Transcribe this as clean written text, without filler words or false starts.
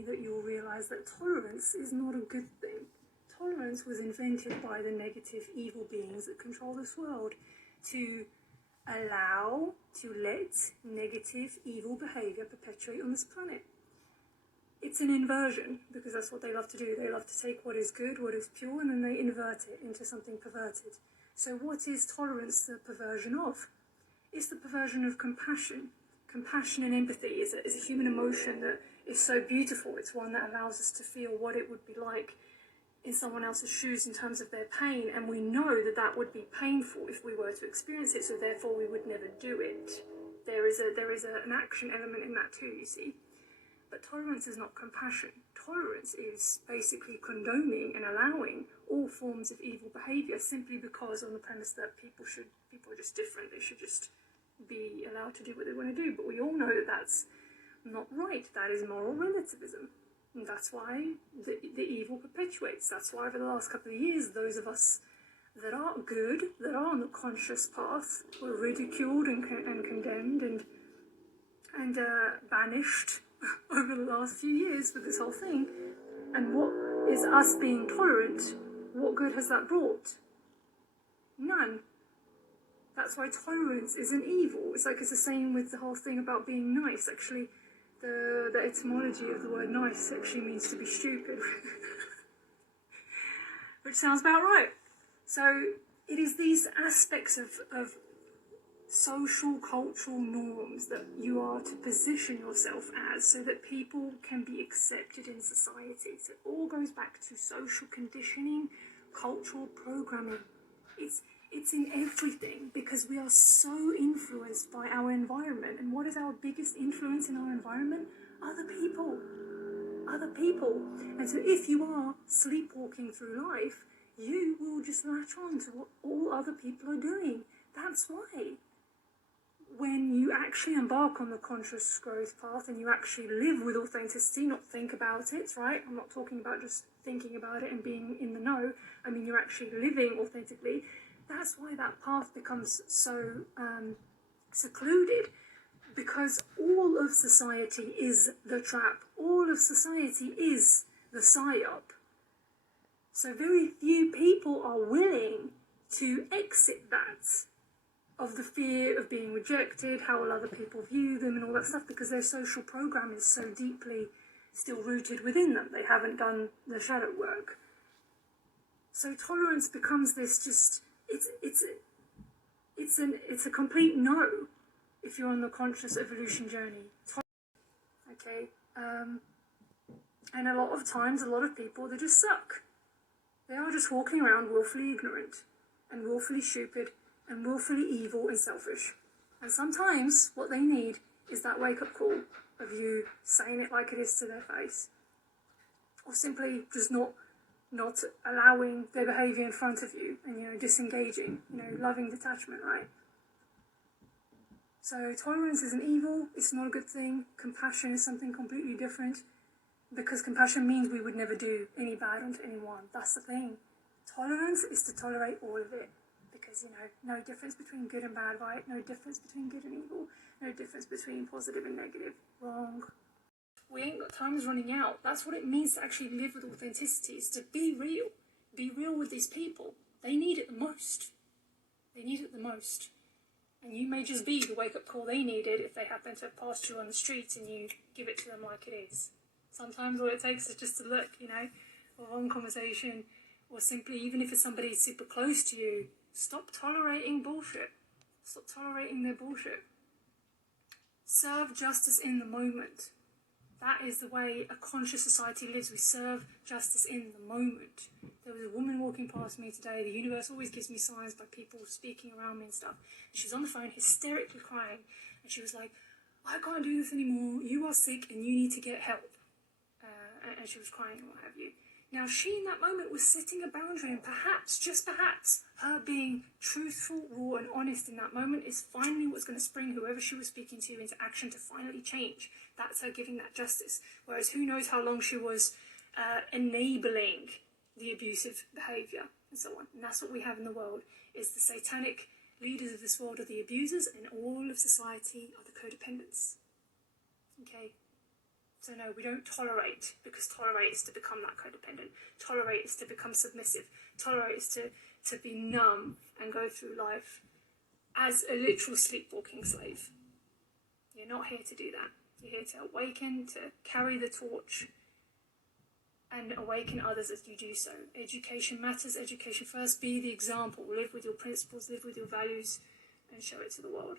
me that you'll realise that tolerance is not a good thing. Tolerance was invented by the negative, evil beings that control this world to let negative, evil behaviour perpetuate on this planet. It's an inversion, because that's what they love to do. They love to take what is good, what is pure, and then they invert it into something perverted. So what is tolerance the perversion of? It's the perversion of compassion. Compassion and empathy is a human emotion that is so beautiful. It's one that allows us to feel what it would be like in someone else's shoes in terms of their pain, and we know that that would be painful if we were to experience it, so therefore we would never do it. There is an action element in that too, you see. But tolerance is not compassion. Tolerance is basically condoning and allowing all forms of evil behaviour simply because on the premise that people are just different. They should just be allowed to do what they want to do. But we all know that that's not right. That is moral relativism. And that's why the evil perpetuates. That's why over the last couple of years, those of us that are good, that are on the conscious path, were ridiculed and condemned and banished over the last few years with this whole thing. And what is us being tolerant? What good has that brought? None. That's why tolerance isn't evil. It's the same with the whole thing about being nice. Actually, the etymology of the word nice actually means to be stupid. Which sounds about right. So it is these aspects of social, cultural norms that you are to position yourself as so that people can be accepted in society. So it all goes back to social conditioning, cultural programming. It's in everything because we are so influenced by our environment. And what is our biggest influence in our environment? Other people. Other people. And so if you are sleepwalking through life, you will just latch on to what all other people are doing. That's why when you actually embark on the conscious growth path and you actually live with authenticity, not think about it, right? I'm not talking about just thinking about it and being in the know. I mean, you're actually living authentically. That's why that path becomes so secluded, because all of society is the trap. All of society is the psyop. So very few people are willing to exit that, of the fear of being rejected, how will other people view them and all that stuff, because their social program is so deeply still rooted within them. They haven't done the shadow work. So tolerance becomes this just, it's a complete no if you're on the conscious evolution journey. Okay? And a lot of times, a lot of people, they just suck. They are just walking around willfully ignorant and willfully stupid and willfully evil and selfish. And sometimes what they need is that wake-up call of you saying it like it is to their face. Or simply just not allowing their behaviour in front of you and, disengaging, loving detachment, right? So tolerance isn't evil, it's not a good thing. Compassion is something completely different, because compassion means we would never do any bad onto anyone. That's the thing. Tolerance is to tolerate all of it. Because, no difference between good and bad, right? No difference between good and evil. No difference between positive and negative. Wrong. We ain't got time is running out. That's what it means to actually live with authenticity, is to be real. Be real with these people. They need it the most. They need it the most. And you may just be the wake-up call they needed if they happen to have passed you on the street and you give it to them like it is. Sometimes all it takes is just to look, or one conversation, or simply, even if it's somebody super close to you, stop tolerating bullshit. Stop tolerating their bullshit. Serve justice in the moment. That is the way a conscious society lives. We serve justice in the moment. There was a woman walking past me today. The universe always gives me signs by people speaking around me and stuff. And she was on the phone hysterically crying. And she was like, I can't do this anymore. You are sick and you need to get help. And she was crying and what have you. Now, she in that moment was setting a boundary, and perhaps, just perhaps, her being truthful, raw and honest in that moment is finally what's going to spring whoever she was speaking to into action to finally change. That's her giving that justice. Whereas who knows how long she was enabling the abusive behaviour and so on. And that's what we have in the world, is the satanic leaders of this world are the abusers, and all of society are the codependents. Okay? So no, we don't tolerate, because tolerate is to become that codependent. Tolerate is to become submissive. Tolerate is to be numb and go through life as a literal sleepwalking slave. You're not here to do that. You're here to awaken, to carry the torch, and awaken others as you do so. Education matters, education first. Be the example. Live with your principles, live with your values, and show it to the world.